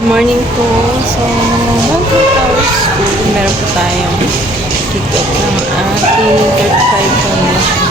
Morning po. So, Mountain Tower School. Meron po tayong kick-off ng ating 35 foundation.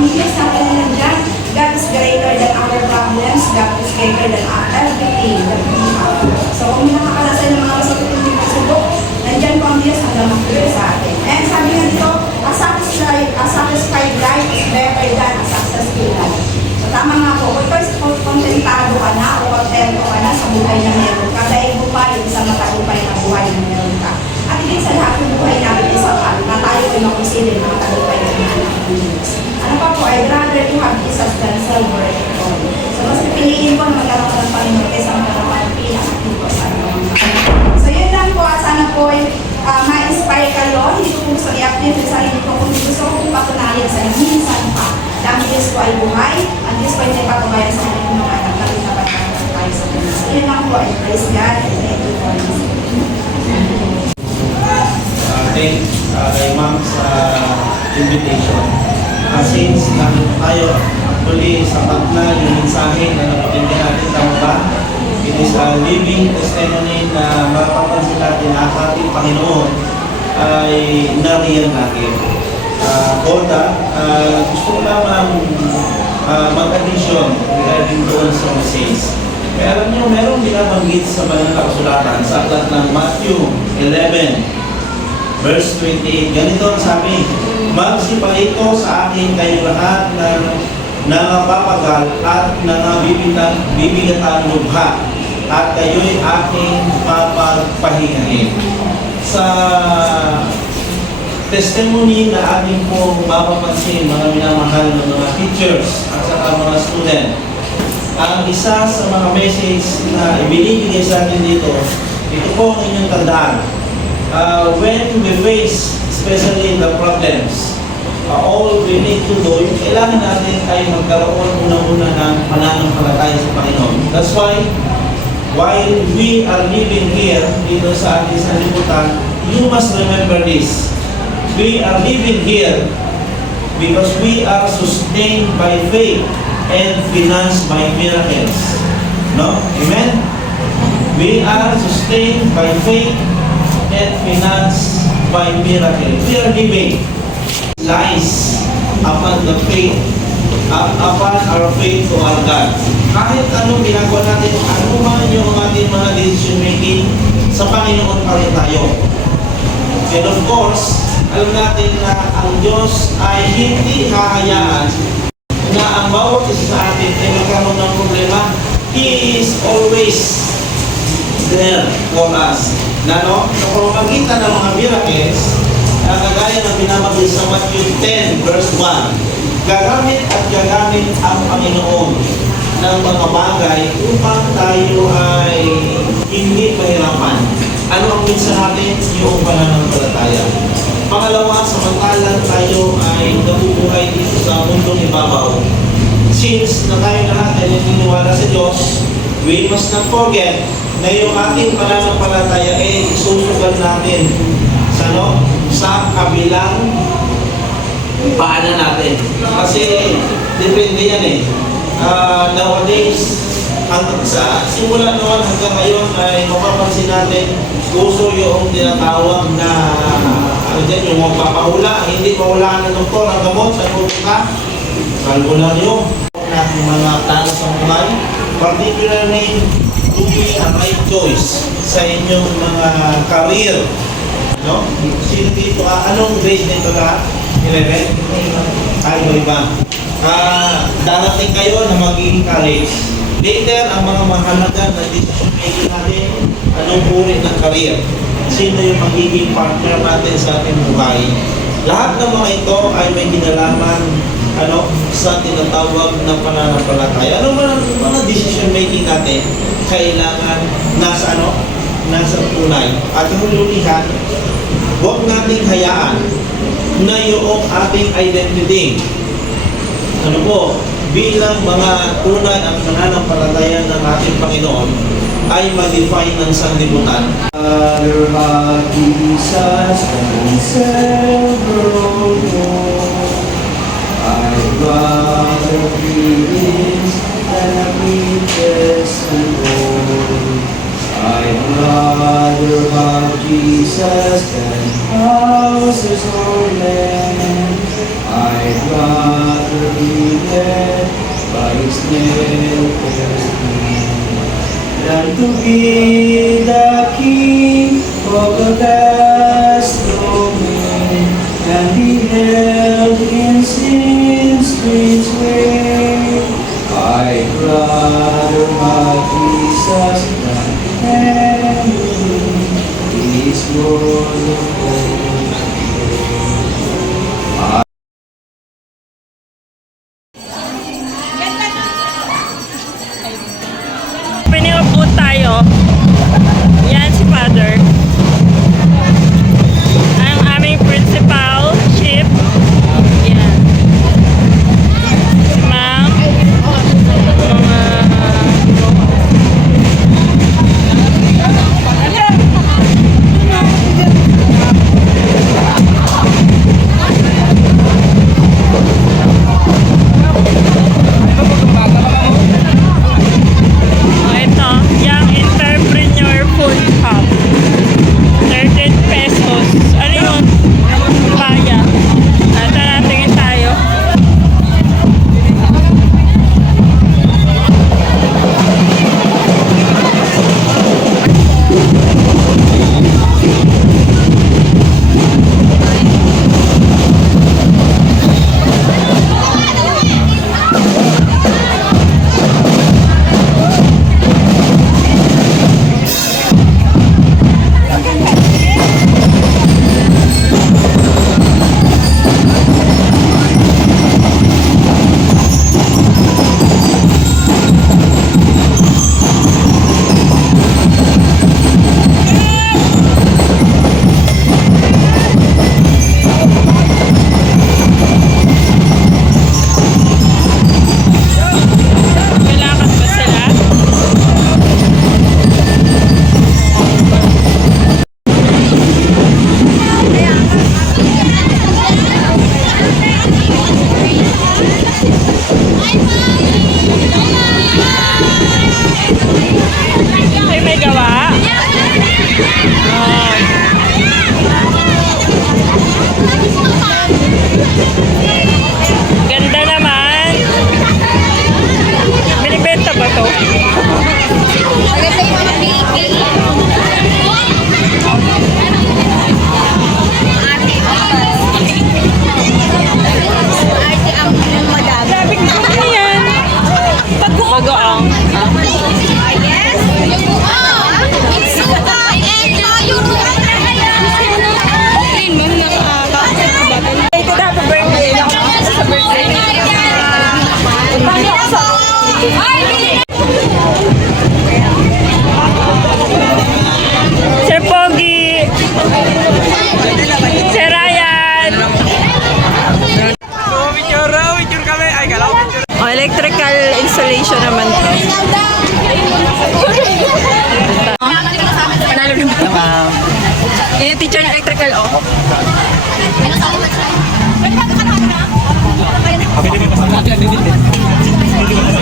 Ang Diyos natin na nandiyan, God is greater than our problems, God is greater than everything that we have. So kung may nakakalasan ng mga masakit ng pagsubok, nandiyan po ang Diyos hanggang mag-great sa atin. And sabi nga dito, a satisfied life is better than a successful life. So tama nga po, kung ikaw kontentado ka na o kontento ka na sa buhay na meron ka, dahil buhay sa matagumpay na buhay na meron ka. At higit sa lahat ng buhay natin isa pa, na tayo ay makusilin ng matagumpay na mga anak ng Diyos. Ano pa po, I'd rather to have Jesus than silver and gold. So, mas pipiliin ko na magkaroon ng Panginoon kaysa magkaroon ng pila at dito sa anong. So, yun lang po. At sana po ay ma-inspire kayo. Hindi ko gusto i-update yung sarili ko kung gusto ko patunayan sa inyo. Minsan pa. Dahil Diyos ko ay buhay. Ang Diyos ko ay nagpatubayan sa ating mga anak na rin dapat tayo sa Diyos. So, yun lang po. I praise God and thank you for listening. Thank kay Ma'am sa invitation. Since nandito tayo, actually sapat na yung mensahe na napakinggan natin, tama ba? It is a living testimony na mapapansin natin na ating Panginoon ay nariyan lagi. Gusto ko lamang mag-addition regarding doon sa message. Kaya alam nyo, merong binabanggit sa banal na kasulatan sa aklat ng Matthew 11, verse 28, ganito ang sabi, magsipa ito sa akin kayo lahat ng nangapapagal at nangabibigatan lubha at kayo'y aking papagpahingahin. Sa testimony na ating pong mapapansin, mga minamahal ng mga teachers at saka mga student, ang isa sa mga message na ibinibigay sa atin dito, ito po ang inyong tandaan. When we face, especially the problems, all we need to do, yung kailangan natin ay magkaroon unang-una ng pananampalataya sa Panginoon. That's why, while we are living here, dito sa ating sanlibutan, you must remember this. We are living here because we are sustained by faith and financed by miracles. No? Amen? We are sustained by faith and financed by miracle. We are living lies upon the faith, upon our faith to our God. Kahit anong ginagawa natin, ano man yung ating mga decision making, sa Panginoon pa rin tayo. And of course, alam natin na ang Diyos ay hindi hahayaan na ang bawat isa sa atin ay magkaroon ng problema. He is always there for us. na sa pamamagitan ng mga miracles, kagaya ng binabagay sa Matthew 10 verse 1, gagamit at gagamit ang Panginoon ng mga bagay upang tayo ay hindi mahirapan. Ano ang minsan natin? Yung pananampalataya. Pangalawa, samantalang tayo ay nabubuhay dito sa mundong ibabaw. Since na tayo lahat ay naniniwala sa Diyos, we must not forget na yung ating pananampalataya ay isusugal natin sa kabilang paanan natin. Kasi depende yan nowadays, sa simula noon hanggang ngayon ay mapapansin natin uso yung tinatawag na yung magpapahula, hindi pahulaan ng doktor ang gamot sa pupunta. Kalbularyo natin mga plano sa buhay, particularly to be a right choice sa inyong mga career. Sino dito anong grade nito ka? 11? Ay, iba. Darating kayo na magiging college. Later, ang mga mahalaga na decision making natin, anong uri ng career? Sino yung magiging partner natin sa ating buhay? Lahat ng mga ito ay may kinalaman sa tinatawag na pananampalataya. Ano ba mga decision making natin kailangan nasa tunay. At hululihan, huwag nating hayaan na yung ating identity bilang mga tunay ang pananampalataya ng ating Panginoon ay ma-define ng sanlibutan. Father, Jesus, and several more. I'd rather be his than a riches and gold. I'd rather have Jesus than houses or land. I'd rather be led by his nail-pierced hand than to be the king of the vast domain and be held in sin's strange way. I'd rather have Jesus than anything. He's Lord of hosts. Pinaupo tayo. Yan si Father. Ang aming principal, Chief. Yan. Si Ma'am. Ito, yung entrepreneur food hub. 13 pesos. Ano yun? Kaya. Tingin tayo. Kailangan ba sila? Ay, may gawa? Ganda naman. Binibenta ba to? Maganda yung mga baking. Ate ang madami. Sabi ko, ano yan? Bagoong. Yes. Yung buka. Yung suka and mayo.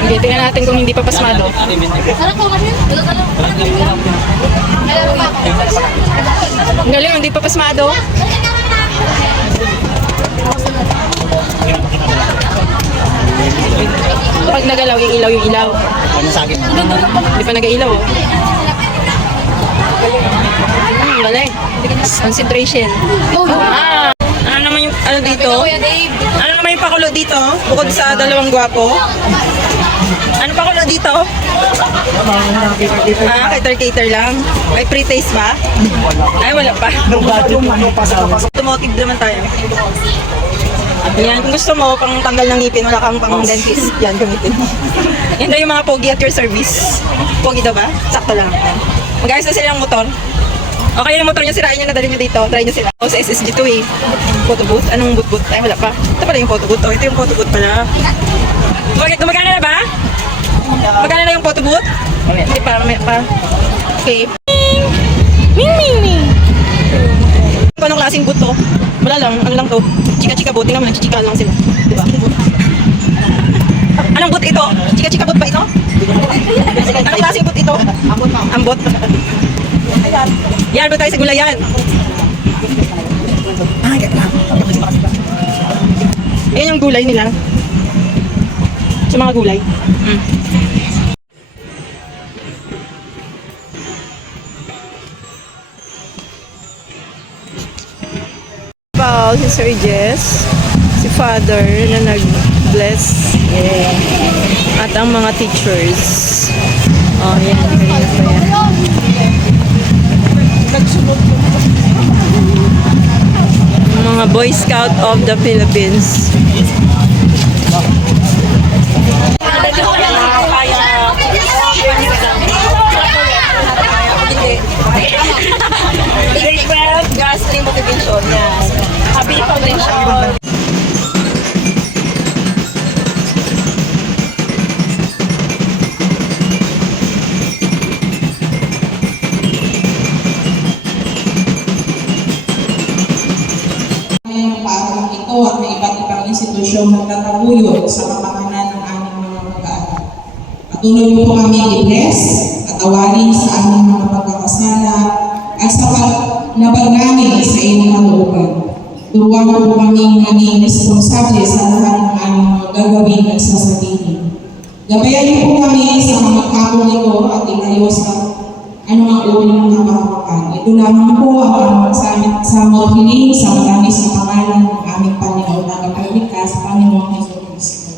Hindi, tingnan natin kung hindi pa pasmado. Ang galing, hindi pa pasmado. Pag nagalaw, yung ilaw, yung ilaw. Hindi pa nag-ilaw. Ang galing. Concentration. Ah, ano naman yung, ano dito? Ano naman yung pakulo dito? Bukod sa dalawang gwapo. Ano pakulo dito? Ah, cater lang. May pre-taste ba? Ay, wala pa. Automotive naman tayo. Yan, kung gusto mo, pang tanggal ng ngipin, wala kang pang dentist, yan, gamitin mo. Yan daw yung mga pogi at your service. Pogi daw ba? Sakto lang. Mag-ayos na sila ng motor. Okay, yung motor niya, sirain niya, nadali niya dito. Try niyo sila. O, sa SSG2 eh. Photo booth. Anong boot? Ay, wala pa. Ito pala yung photo booth. Oh, ito yung photo booth pala. Gumagana na ba? Magana na yung photo booth? Hindi pa, may pa. Okay. Ming, ming, ming. Anong klaseng boot to? Wala lang, ano lang to? Chika-chika boot. Tingnan mo, nagchichika lang sila. Diba? Anong boot ito? Chika-chika boot ba ito? Anong klaseng boot ito? Ambot. Yan, ba tayo sa gulayan? Ay, ganda. Ayan yung gulay nila. Sa mga gulay. Paul, si Sir Jess, si Father na nag-bless. Yeah. At ang mga teachers. Oh, yan. Kanina pa yan. Mga Boy Scout of the Philippines. Gas-free motivation. Yan. Happy Foundation. Ngayong paaralang ito at may iba't ibang institusyong nagtataguyod sa kapakanan ng aming mga mag-aaral. Patuloy po kami i-bless at awarin sa aming mga pagkakasala at sa pagnabag namin sa inyong kalooban. Turuan po kami maging responsable sa lahat ng aming mga gagawin at sasabihin. Gabayan niyo po kami sa mga kapon nito at ilayo sa anumang uri ng kapakapan. Ito lamang po ang samot hiling sa marami sa pangalan ng aming Panginoon na kapagligtas, Panginoong Jesucristo.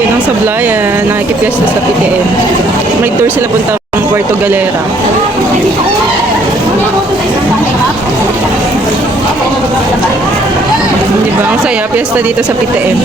yun ang sablayan, nakikipiesta sa PTM. May tour sila puntang Puerto Galera. Di ba? Ang saya, piyesta dito sa PTM.